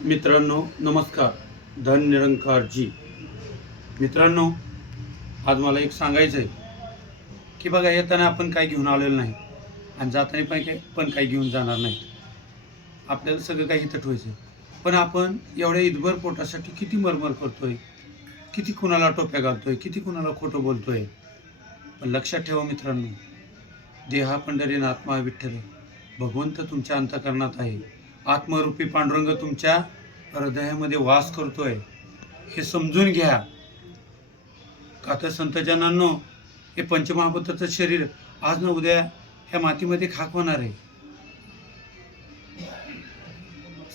मित्रांनो नमस्कार. धन निरंकारजी. मित्रांनो, आज मला एक सांगायचं आहे की बघा, येताना आपण काही घेऊन आलेलो नाही आणि जाताना पण काही घेऊन जाणार नाही. आपल्याला सगळं काही इथं ठेवायचं, पण आपण एवढ्या इतभर पोटासाठी किती मरमर करतोय, किती कुणाला टोप्या घालतोय, किती कुणाला खोटं बोलतोय. पण लक्षात ठेवा मित्रांनो, देहा पंढरीन आत्मा विठ्ठल, भगवंत तुमच्या अंतःकरणात आहे. आत्मरूपी पांडुरंग तुमच्या हृदयामध्ये वास करतोय, हे समजून घ्या. का तर संतजनांनो, हे पंचमहाभूताचं शरीर आज न उद्या ह्या मातीमध्ये खाक होणार आहे.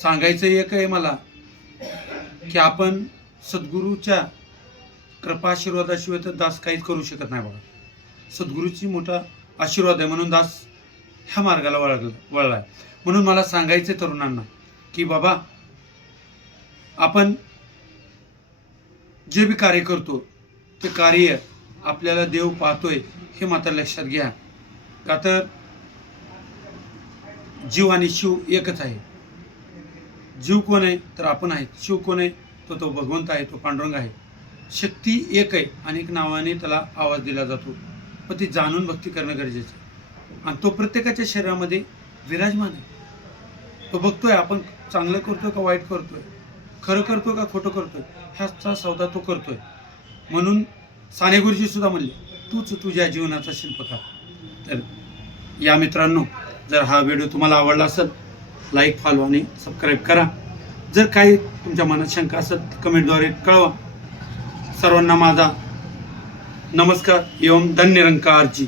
सांगायचं एक आहे मला की आपण सद्गुरूच्या कृपा आशीर्वादाशिवाय तर दास काहीच करू शकत नाही. बघा, सद्गुरूची मोठा आशीर्वाद आहे म्हणून दास ह्या मार्गाला वळलाय. म्हणून मला सांगायचं तरुणांना की बाबा, आपण जे बी कार्य करतो ते कार्य आपल्याला देव पाहतोय हे मात्र लक्षात घ्या. का तर जीव आणि शिव एकच आहे. जीव कोण आहे तर आपण आहे. शिव कोण आहे तो तो भगवंत आहे, तो पांडुरंग आहे. शक्ती एक आहे, अनेक नावाने त्याला आवाज दिला जातो, पण ती जाणून भक्ती करणं गरजेचं आहे. आणि तो प्रत्येकाच्या शरीरामध्ये विराजमान आहे. तो बघतोय आपण चांगलं करतोय का वाईट करतोय, खरं करतोय का खोटं करतोय, ह्याचा सौदा तो करतोय. म्हणून साने गुरुजी सुद्धा म्हणले, तूच तुझ्या जीवनाचा शिल्पकार. तर या मित्रांनो, जर हा व्हिडिओ तुम्हाला आवडला असेल, लाईक, फॉलो आणि सबस्क्राईब करा. जर काही तुमच्या मनात शंका असेल तर कमेंटद्वारे कळवा. सर्वांना माझा नमस्कार एवं धन निरंकारजी.